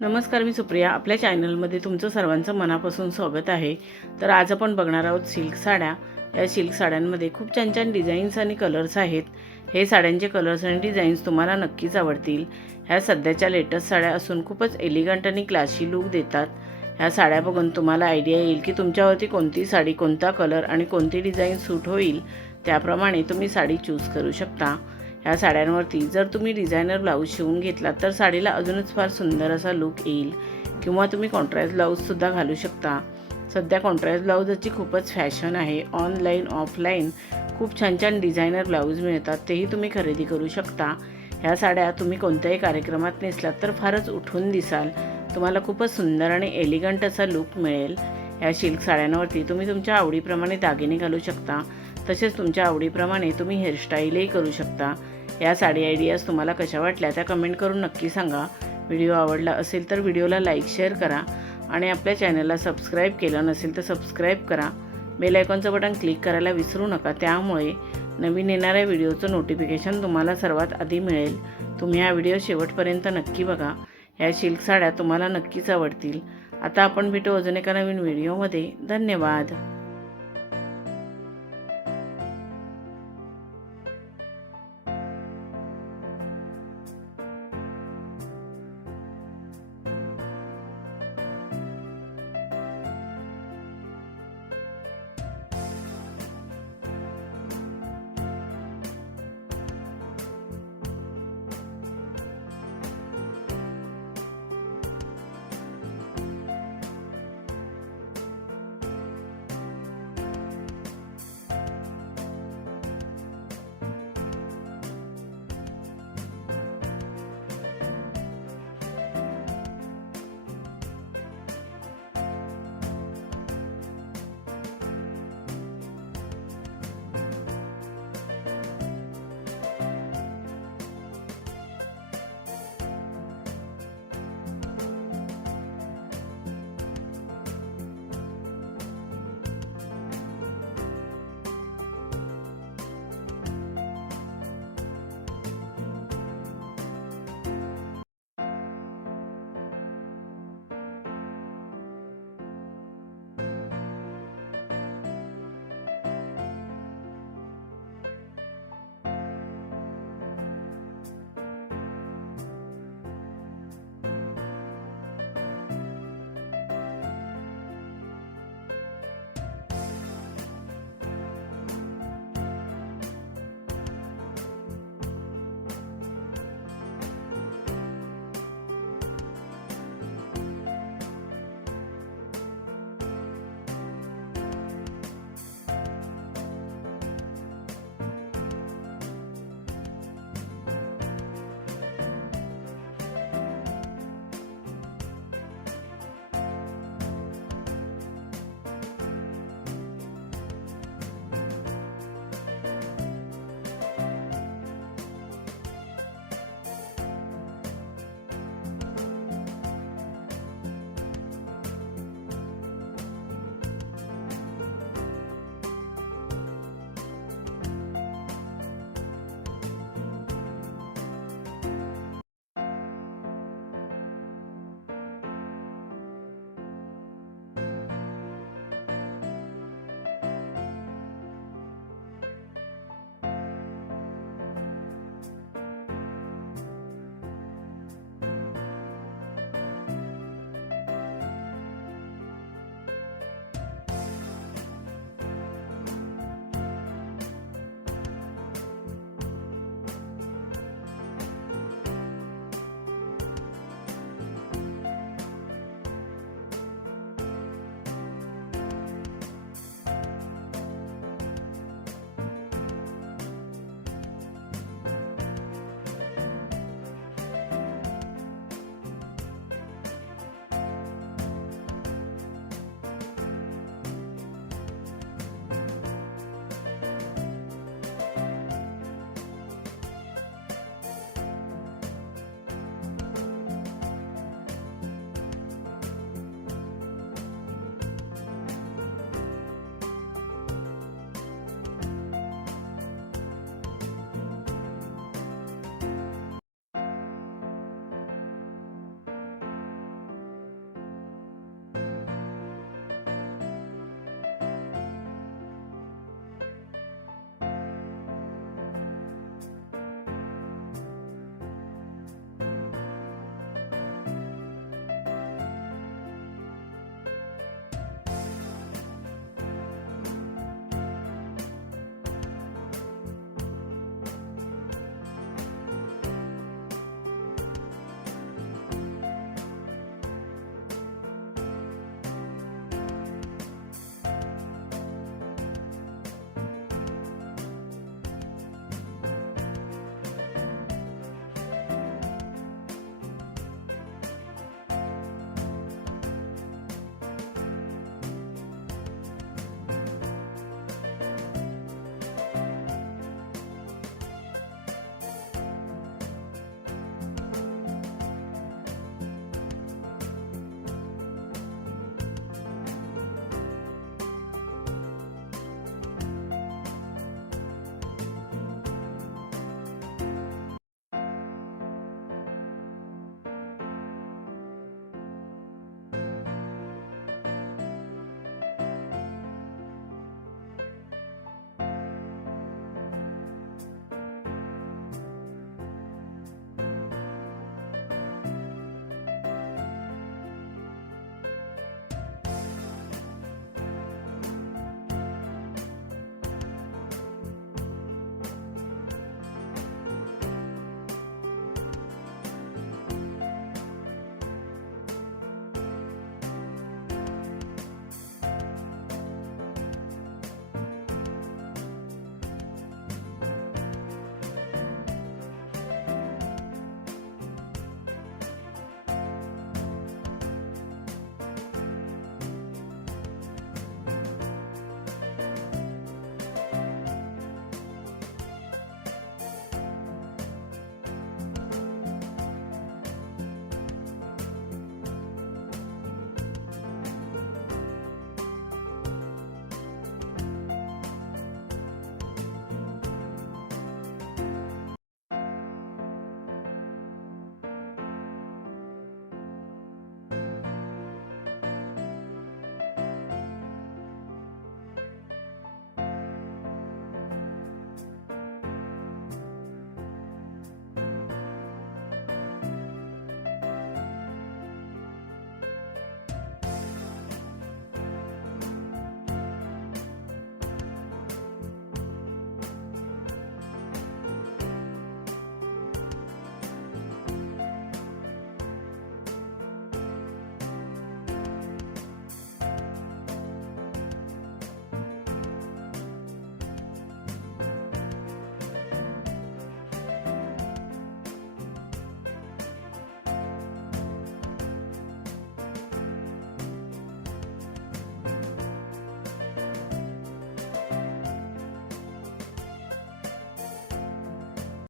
नमस्कार, मी सुप्रिया. आपल्या चॅनलमध्ये तुमचं सर्वांचं मनापासून स्वागत आहे. तर आज आपण बघणार आहोत सिल्क साड्या. या सिल्क साड्यांमध्ये खूप छान छान डिझाईन्स आणि कलर्स आहेत. हे साड्यांचे कलर्स आणि डिझाईन्स तुम्हाला नक्कीच आवडतील. ह्या सध्याच्या लेटेस्ट साड्या असून खूपच एलिगंट आणि क्लासी लुक देतात. ह्या साड्या बघून तुम्हाला आयडिया येईल की तुमच्यावरती कोणती साडी, कोणता कलर आणि कोणती डिझाईन सूट होईल. त्याप्रमाणे तुम्ही साडी चूज करू शकता. ह्या साड्यांवरती जर तुम्ही डिझायनर ब्लाऊज शिवून घेतला तर साडीला अजूनच फार सुंदर असा लुक येईल. किंवा तुम्ही कॉन्ट्रास्ट ब्लाऊजसुद्धा घालू शकता. सध्या कॉन्ट्रास्ट ब्लाऊजची खूपच फॅशन आहे. ऑनलाईन ऑफलाईन खूप छान छान डिझायनर ब्लाऊज मिळतात, तेही तुम्ही खरेदी करू शकता. ह्या साड्या तुम्ही कोणत्याही कार्यक्रमात नेसलात तर फारच उठून दिसाल. तुम्हाला खूपच सुंदर आणि एलिगंट असा लुक मिळेल. ह्या सिल्क साड्यांवरती तुम्ही तुमच्या आवडीप्रमाणे दागिने घालू शकता. तसेच तुमच्या आवडीप्रमाणे तुम्ही हेअरस्टाईलही करू शकता. या साडी आयडियाज तुम्हाला कशा वाटल्या त्या कमेंट करून नक्की सांगा. व्हिडिओ आवडला असेल तर व्हिडिओला लाईक शेअर करा आणि आपल्या चॅनलला सबस्क्राईब केलं नसेल तर सबस्क्राईब करा. बेल आयकॉनचं बटन क्लिक करायला विसरू नका. त्यामुळे नवीन येणाऱ्या व्हिडिओचं नोटिफिकेशन तुम्हाला सर्वात आधी मिळेल. तुम्ही हा व्हिडिओ शेवटपर्यंत नक्की बघा. ह्या सिल्क साड्या तुम्हाला नक्कीच आवडतील. आता आपण भेटू अजून एका नवीन व्हिडिओमध्ये. धन्यवाद.